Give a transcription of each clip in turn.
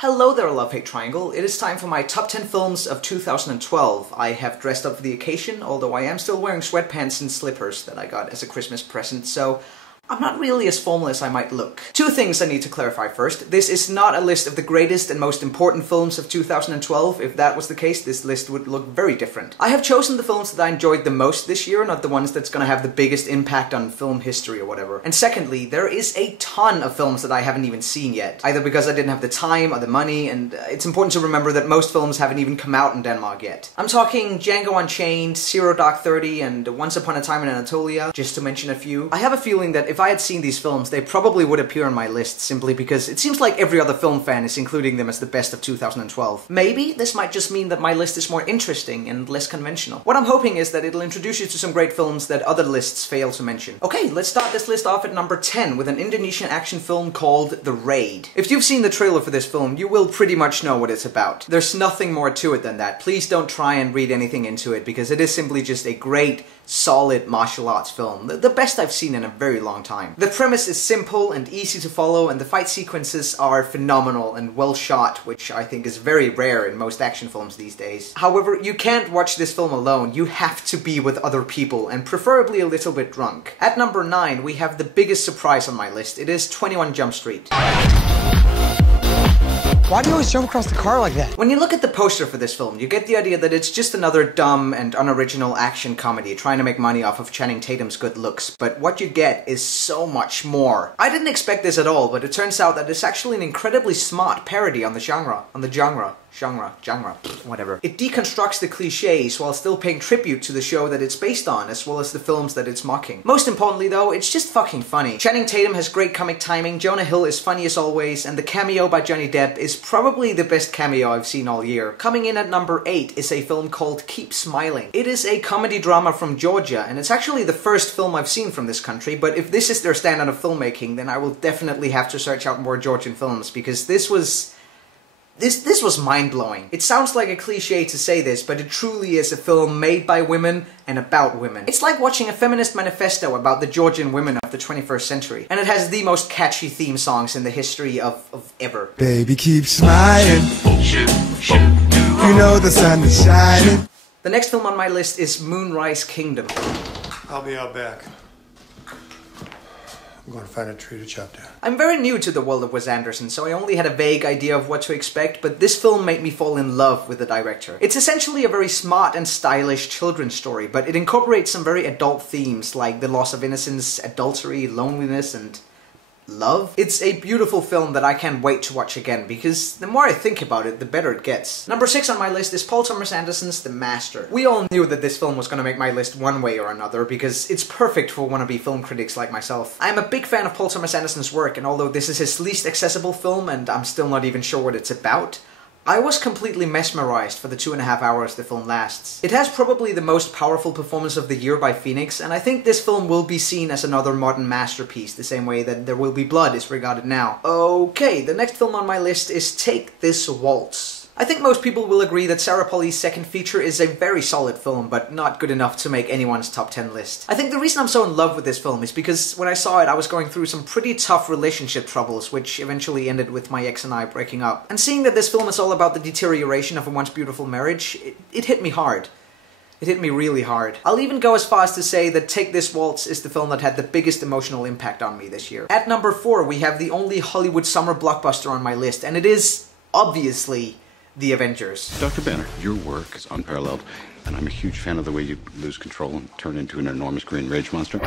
Hello there, Love-Hate Triangle. It is time for my top 10 films of 2012. I have dressed up for the occasion, although I am still wearing sweatpants and slippers that I got as a Christmas present, so I'm not really as formal as I might look. Two things I need to clarify first. This is not a list of the greatest and most important films of 2012. If that was the case, this list would look very different. I have chosen the films that I enjoyed the most this year, not the ones that's gonna have the biggest impact on film history or whatever. And secondly, there is a ton of films that I haven't even seen yet, either because I didn't have the time or the money, and it's important to remember that most films haven't even come out in Denmark yet. I'm talking Django Unchained, Zero Dark 30, and Once Upon a Time in Anatolia, just to mention a few. I have a feeling that if I had seen these films, they probably would appear on my list simply because it seems like every other film fan is including them as the best of 2012. Maybe this might just mean that my list is more interesting and less conventional. What I'm hoping is that it'll introduce you to some great films that other lists fail to mention. Okay, let's start this list off at number 10 with an Indonesian action film called The Raid. If you've seen the trailer for this film, you will pretty much know what it's about. There's nothing more to it than that. Please don't try and read anything into it because it is simply just a great, solid martial arts film. The best I've seen in a very long time. The premise is simple and easy to follow, and the fight sequences are phenomenal and well shot, which I think is very rare in most action films these days. However, you can't watch this film alone. You have to be with other people, and preferably a little bit drunk. At number 9, we have the biggest surprise on my list. It is 21 Jump Street. Why do you always jump across the car like that? When you look at the poster for this film, you get the idea that it's just another dumb and unoriginal action comedy trying to make money off of Channing Tatum's good looks, but what you get is so much more. I didn't expect this at all, but it turns out that it's actually an incredibly smart parody on the genre, whatever. It deconstructs the cliches while still paying tribute to the show that it's based on, as well as the films that it's mocking. Most importantly though, it's just fucking funny. Channing Tatum has great comic timing, Jonah Hill is funny as always, and the cameo by Johnny Depp is probably the best cameo I've seen all year. Coming in at number 8 is a film called Keep Smiling. It is a comedy drama from Georgia, and it's actually the first film I've seen from this country, but if this is their standard of filmmaking, then I will definitely have to search out more Georgian films, because this was mind-blowing. It sounds like a cliche to say this, but it truly is a film made by women and about women. It's like watching a feminist manifesto about the Georgian women of the 21st century. And it has the most catchy theme songs in the history of ever. Baby, keep smiling. You know the sun is shining. The next film on my list is Moonrise Kingdom. I'll be out back. I'm going to find a tree to chop down. I'm very new to the world of Wes Anderson, so I only had a vague idea of what to expect, but this film made me fall in love with the director. It's essentially a very smart and stylish children's story, but it incorporates some very adult themes like the loss of innocence, adultery, loneliness, and love. It's a beautiful film that I can't wait to watch again, because the more I think about it, the better it gets. Number 6 on my list is Paul Thomas Anderson's The Master. We all knew that this film was gonna make my list one way or another, because it's perfect for wannabe film critics like myself. I'm a big fan of Paul Thomas Anderson's work, and although this is his least accessible film, and I'm still not even sure what it's about, I was completely mesmerized for the 2.5 hours the film lasts. It has probably the most powerful performance of the year by Phoenix, and I think this film will be seen as another modern masterpiece, the same way that There Will Be Blood is regarded now. Okay, the next film on my list is Take This Waltz. I think most people will agree that Sarah Polley's second feature is a very solid film, but not good enough to make anyone's top 10 list. I think the reason I'm so in love with this film is because when I saw it, I was going through some pretty tough relationship troubles, which eventually ended with my ex and I breaking up. And seeing that this film is all about the deterioration of a once beautiful marriage, it hit me hard. It hit me really hard. I'll even go as far as to say that Take This Waltz is the film that had the biggest emotional impact on me this year. At number 4, we have the only Hollywood summer blockbuster on my list, and it is, obviously, The Avengers. Dr. Banner, your work is unparalleled, and I'm a huge fan of the way you lose control and turn into an enormous green rage monster.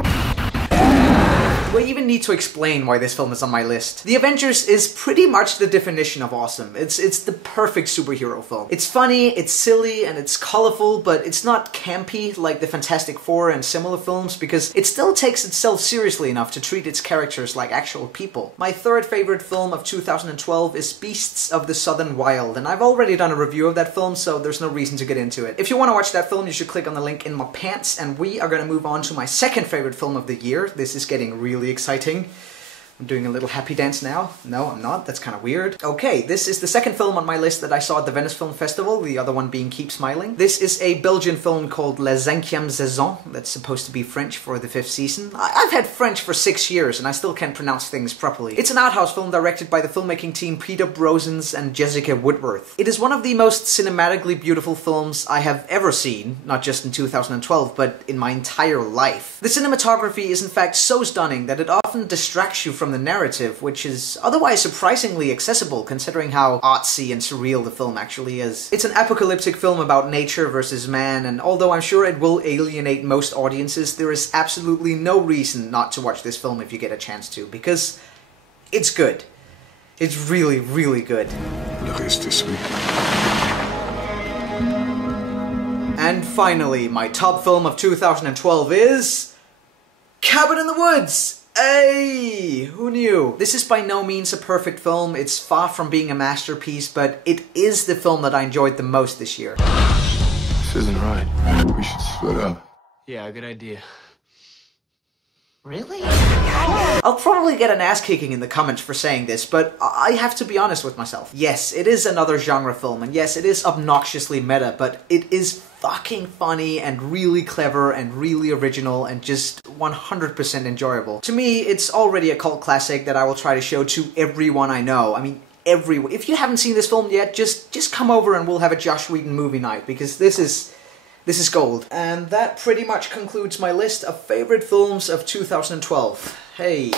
Do I even need to explain why this film is on my list? The Avengers is pretty much the definition of awesome. It's the perfect superhero film. It's funny, it's silly, and it's colorful, but it's not campy like the Fantastic Four and similar films because it still takes itself seriously enough to treat its characters like actual people. My third favorite film of 2012 is Beasts of the Southern Wild, and I've already done a review of that film, so there's no reason to get into it. If you want to watch that film, you should click on the link in my pants, and we are going to move on to my second favorite film of the year. This is getting really exciting. I'm doing a little happy dance now. No, I'm not. That's kind of weird. Okay, this is the second film on my list that I saw at the Venice Film Festival, the other one being Keep Smiling. This is a Belgian film called La Cinquième Saison, that's supposed to be French for the 5th season. I've had French for 6 years and I still can't pronounce things properly. It's an art house film directed by the filmmaking team Peter Brosens and Jessica Woodworth. It is one of the most cinematically beautiful films I have ever seen, not just in 2012, but in my entire life. The cinematography is in fact so stunning that it often distracts you from the narrative, which is otherwise surprisingly accessible considering how artsy and surreal the film actually is. It's an apocalyptic film about nature versus man, and although I'm sure it will alienate most audiences, there is absolutely no reason not to watch this film if you get a chance to, because it's good. It's really, really good. Le reste est sweet. And finally, my top film of 2012 is Cabin in the Woods! Hey! Who knew? This is by no means a perfect film, it's far from being a masterpiece, but it is the film that I enjoyed the most this year. This isn't right. We should split up. Yeah, good idea. Really? I'll probably get an ass kicking in the comments for saying this, but I have to be honest with myself. Yes, it is another genre film, and yes, it is obnoxiously meta, but it is fucking funny and really clever and really original and just 100% enjoyable. To me, it's already a cult classic that I will try to show to everyone I know. I mean, everyone. If you haven't seen this film yet, just come over and we'll have a Josh Whedon movie night, because this is gold. And that pretty much concludes my list of favorite films of 2012. Hey.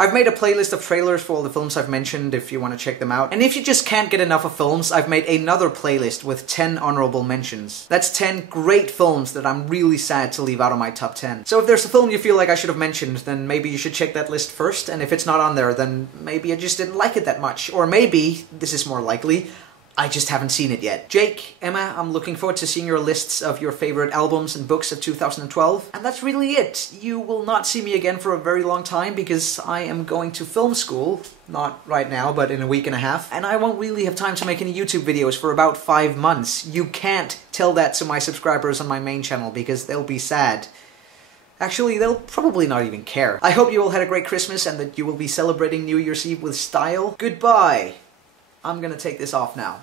I've made a playlist of trailers for all the films I've mentioned if you want to check them out. And if you just can't get enough of films, I've made another playlist with 10 honorable mentions. That's 10 great films that I'm really sad to leave out of my top 10. So if there's a film you feel like I should have mentioned, then maybe you should check that list first, and if it's not on there, then maybe I just didn't like it that much. Or maybe, this is more likely, I just haven't seen it yet. Jake, Emma, I'm looking forward to seeing your lists of your favorite albums and books of 2012. And that's really it. You will not see me again for a very long time because I am going to film school. Not right now, but in a week and a half. And I won't really have time to make any YouTube videos for about 5 months. You can't tell that to my subscribers on my main channel because they'll be sad. Actually, they'll probably not even care. I hope you all had a great Christmas and that you will be celebrating New Year's Eve with style. Goodbye. I'm gonna take this off now.